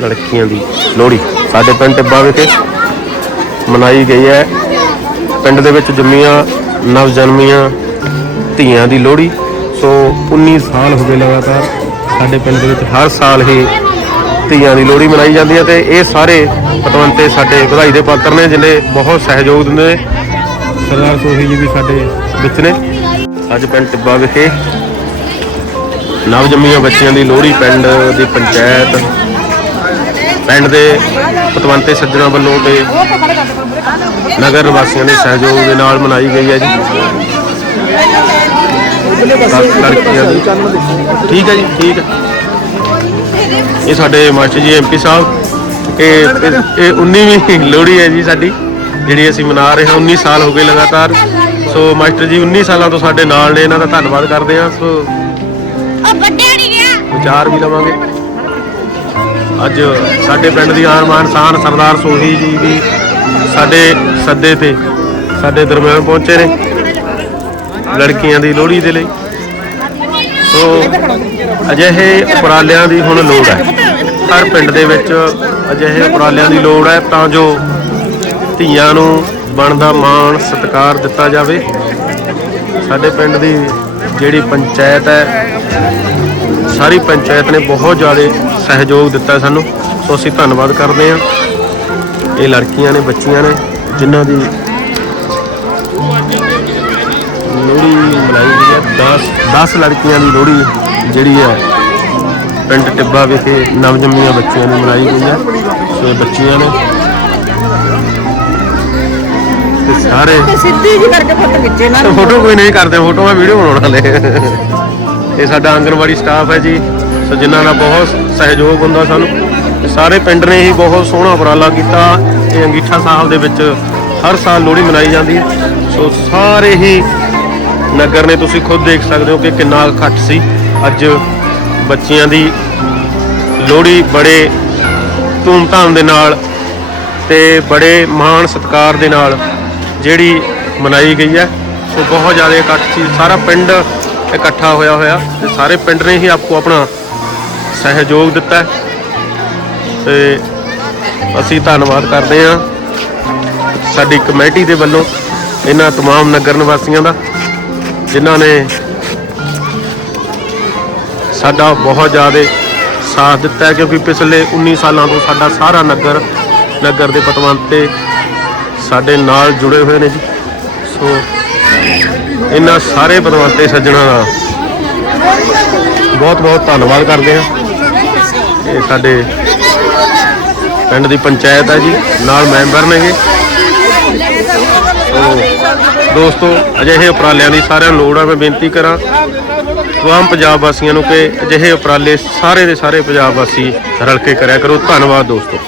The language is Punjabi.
ਲੜਕੀਆਂ ਦੀ ਲੋਹੜੀ। ਸਾਡੇ ਪਿੰਡ ਟਿੱਬਾ ਵਿਖੇ ਮਨਾਈ ਗਈ ਹੈ। ਪਿੰਡ ਦੇ ਵਿੱਚ ਜੰਮੀਆਂ ਨਵ ਜਨਮੀਆਂ ਧੀਆਂ ਦੀ ਲੋਹੜੀ। ਸੋ 19 ਸਾਲ ਹੋ ਗਏ ਲਗਾਤਾਰ ਸਾਡੇ ਪਿੰਡ ਦੇ ਵਿੱਚ ਹਰ ਸਾਲ ਹੀ ਧੀਆਂ ਦੀ ਲੋਹੜੀ ਮਨਾਈ ਜਾਂਦੀ ਹੈ ਤੇ ਇਹ ਸਾਰੇ ਪਤਵੰਤੇ ਸਾਡੇ ਵਧਾਈ ਦੇ ਪਾਤਰ ਨੇ, ਜਿਨੇ ਬਹੁਤ ਸਹਿਯੋਗ ਦਿੰਦੇ ਨੇ। ਸਰਦਾਰ ਸੋਹੀ ਜੀ ਵੀ ਸਾਡੇ ਵਿੱਚ ਨੇ। ਅੱਜ ਪਿੰਡ ਟਿੱਬਾ ਵਿਖੇ ਨਵ ਜੰਮੀਆਂ ਬੱਚੀਆਂ ਦੀ ਲੋਹੜੀ ਪਿੰਡ ਦੀ ਪੰਚਾਇਤ ਪਿੰਡ ਦੇ ਪਤਵੰਤੇ ਸੱਜਣਾ ਵੱਲੋਂ ਤੇ ਨਗਰ ਨਿਵਾਸੀਆਂ ਦੇ ਸਹਿਯੋਗ ਦੇ ਨਾਲ ਮਨਾਈ ਗਈ ਹੈ ਜੀ। ਲੜਕੀਆਂ ਦੀ। ਠੀਕ ਹੈ ਜੀ ਠੀਕ ਹੈ। ਇਹ ਸਾਡੇ ਮਾਸਟਰ ਜੀ ਐਮਪੀ ਸਾਹਿਬ ਇਹ ਇਹ- ਇਹ 19ਵੀਂ ਲੋਹੜੀ ਹੈ ਜੀ ਸਾਡੀ ਜਿਹੜੀ ਅਸੀਂ ਮਨਾ ਰਹੇ ਹਾਂ 19 ਸਾਲ ਹੋ ਗਏ ਲਗਾਤਾਰ। ਸੋ ਮਾਸਟਰ ਜੀ 19 ਸਾਲਾਂ ਤੋਂ ਸਾਡੇ ਨਾਲ ਨੇ ਇਹਨਾਂ ਦਾ ਧੰਨਵਾਦ ਕਰਦੇ ਹਾਂ। ਸੋ ਉਹ ਵੱਡਿਆ ਨਹੀਂ ਗਿਆ। ਵਿਚਾਰ ਵੀ ਲਵਾਂਗੇ। ਅੱਜ ਸਾਡੇ ਪਿੰਡ ਦੀ ਆਨ ਮਾਨ ਸ਼ਾਨ ਸਰਦਾਰ ਸੋਹੀ ਜੀ ਵੀ ਸਾਡੇ ਸੱਦੇ ਤੇ, ਸਾਡੇ ਦਰਮਿਆਨ ਪਹੁੰਚੇ ਨੇ ਲੜਕੀਆਂ ਦੀ ਲੋਹੜੀ ਦੇ ਲਈ। ਸੋ ਅਜਿਹੇ ਉਪਰਾਲਿਆਂ ਦੀ ਹੁਣ ਲੋੜ ਹੈ। ਹਰ ਪਿੰਡ ਦੇ ਵਿੱਚ ਅਜਿਹੇ ਉਪਰਾਲਿਆਂ ਦੀ ਲੋੜ ਹੈ ਤਾਂ ਜੋ ਧੀਆਂ ਨੂੰ ਬਣਦਾ ਮਾਣ, ਸਤਿਕਾਰ ਦਿੱਤਾ ਜਾਵੇ। ਸਾਡੇ ਪਿੰਡ ਦੀ ਜਿਹੜੀ ਪੰਚਾਇਤ ਹੈ ਸਾਰੀ ਪੰਚਾਇਤ ਨੇ ਬਹੁਤ ਜ਼ਿਆਦਾ ਸਹਿਯੋਗ ਦਿੱਤਾ ਸਾਨੂੰ। ਸੋ ਅਸੀਂ ਧੰਨਵਾਦ ਕਰਦੇ ਹਾਂ। ਇਹ ਲੜਕੀਆਂ ਨੇ ਬੱਚੀਆਂ ਨੇ ਜਿਨ੍ਹਾਂ ਦੀ ਲੋਹੜੀ ਮਨਾਈ ਗਈ ਹੈ। 10 10 ਲੜਕੀਆਂ ਦੀ ਲੋਹੜੀ ਜਿਹੜੀ ਹੈ ਪਿੰਡ ਟਿੱਬਾ ਵਿਖੇ ਨਵਜੰਮੀਆਂ ਬੱਚੀਆਂ ਨੂੰ ਮਨਾਈ ਗਈ ਹੈ। ਸੋ ਬੱਚੀਆਂ ਨੇ ਤੇ ਸਾਰੇ ਸਿੱਧੀ ਜੀ ਕਰਕੇ ਫੋਟੋ ਖਿੱਚੇ ਨਾ। ਫੋਟੋ ਕੋਈ ਨਹੀਂ ਕਰਦੇ ਫੋਟੋ ਮੈਂ ਵੀਡੀਓ ਬਣਾਉਣ ਵਾਲੇ। ਇਹ ਸਾਡਾ ਆਂਗਨਵਾੜੀ ਸਟਾਫ ਹੈ ਜੀ। ਸੋ ਜਿਨ੍ਹਾਂ ਦਾ ਬਹੁਤ ਸਹਿਯੋਗ ਹੁੰਦਾ ਸਾਨੂੰ। ਸਾਰੇ ਪਿੰਡ ਨੇ ਹੀ ਬਹੁਤ ਸੋਹਣਾ ਉਪਰਾਲਾ ਕੀਤਾ। ਇਹ ਅੰਗੀਠਾ ਸਾਹਿਬ ਦੇ ਵਿੱਚ ਹਰ ਸਾਲ ਲੋਹੜੀ ਮਨਾਈ ਜਾਂਦੀ ਹੈ। ਸੋ ਸਾਰੇ ਹੀ ਨਗਰ ਨੇ ਤੁਸੀਂ ਖੁਦ ਦੇਖ ਸਕਦੇ ਹੋ ਕਿ ਕਿੰਨਾ ਇਕੱਠ ਸੀ। ਅੱਜ ਬੱਚਿਆਂ ਦੀ ਲੋਹੜੀ ਬੜੇ ਧੂਮਧਾਮ ਦੇ ਨਾਲ ਤੇ ਬੜੇ ਮਾਣ ਸਤਿਕਾਰ ਦੇ ਨਾਲ ਜਿਹੜੀ ਮਨਾਈ ਗਈ ਹੈ। ਸੋ ਬਹੁਤ ਜ਼ਿਆਦਾ ਇਕੱਠ ਸੀ। ਸਾਰਾ ਪਿੰਡ ਇਕੱਠਾ ਹੋਇਆ ਹੋਇਆ ਤੇ ਸਾਰੇ ਪਿੰਡ ਨੇ ਹੀ ਆਪਕੋ ਆਪਣਾ ਸਹਿਯੋਗ ਦਿੱਤਾ ਹੈ ਤੇ ਅਸੀਂ ਧੰਨਵਾਦ ਕਰਦੇ ਹਾਂ ਸਾਡੀ ਕਮੇਟੀ ਦੇ ਵੱਲੋਂ ਇਹਨਾਂ तमाम ਨਗਰ ਨਿਵਾਸੀਆਂ ਦਾ ਜਿਨ੍ਹਾਂ ਨੇ ਸਾਡਾ ਬਹੁਤ ਜ਼ਿਆਦਾ ਸਾਥ ਦਿੱਤਾ ਹੈ ਕਿਉਂਕਿ ਪਿਛਲੇ 19 ਸਾਲਾਂ ਤੋਂ ਸਾਡਾ ਸਾਰਾ ਨਗਰ ਨਗਰ ਦੇ ਪਤਵੰਤੇ ਸਾਡੇ ਨਾਲ ਜੁੜੇ ਹੋਏ ਨੇ ਜੀ ਸੋ ਇਹਨਾਂ ਸਾਰੇ ਪਤਵੰਤੇ ਸੱਜਣਾ ਦਾ ਬਹੁਤ ਬਹੁਤ ਧੰਨਵਾਦ ਕਰਦੇ ਹਾਂ। ਇਹ ਸਾਡੇ ਪਿੰਡ ਦੀ ਪੰਚਾਇਤ ਹੈ ਜੀ, ਨਾਲ ਮੈਂਬਰ ਨੇਗੇ। ਦੋਸਤੋ, ਅਜਿਹੇ ਉਪਰਾਲਿਆਂ ਦੀ ਸਾਰਿਆਂ ਨੂੰ ਲੋੜ ਆ, ਮੈਂ ਬੇਨਤੀ ਕਰਾਂ, ਤਮਾਮ ਪੰਜਾਬ ਵਾਸੀਆਂ ਨੂੰ ਕਿ ਅਜਿਹੇ ਉਪਰਾਲੇ ਸਾਰੇ ਦੇ ਸਾਰੇ ਪੰਜਾਬ ਵਾਸੀ ਰਲ ਕੇ ਕਰਿਆ ਕਰੋ। ਧੰਨਵਾਦ ਦੋਸਤੋ।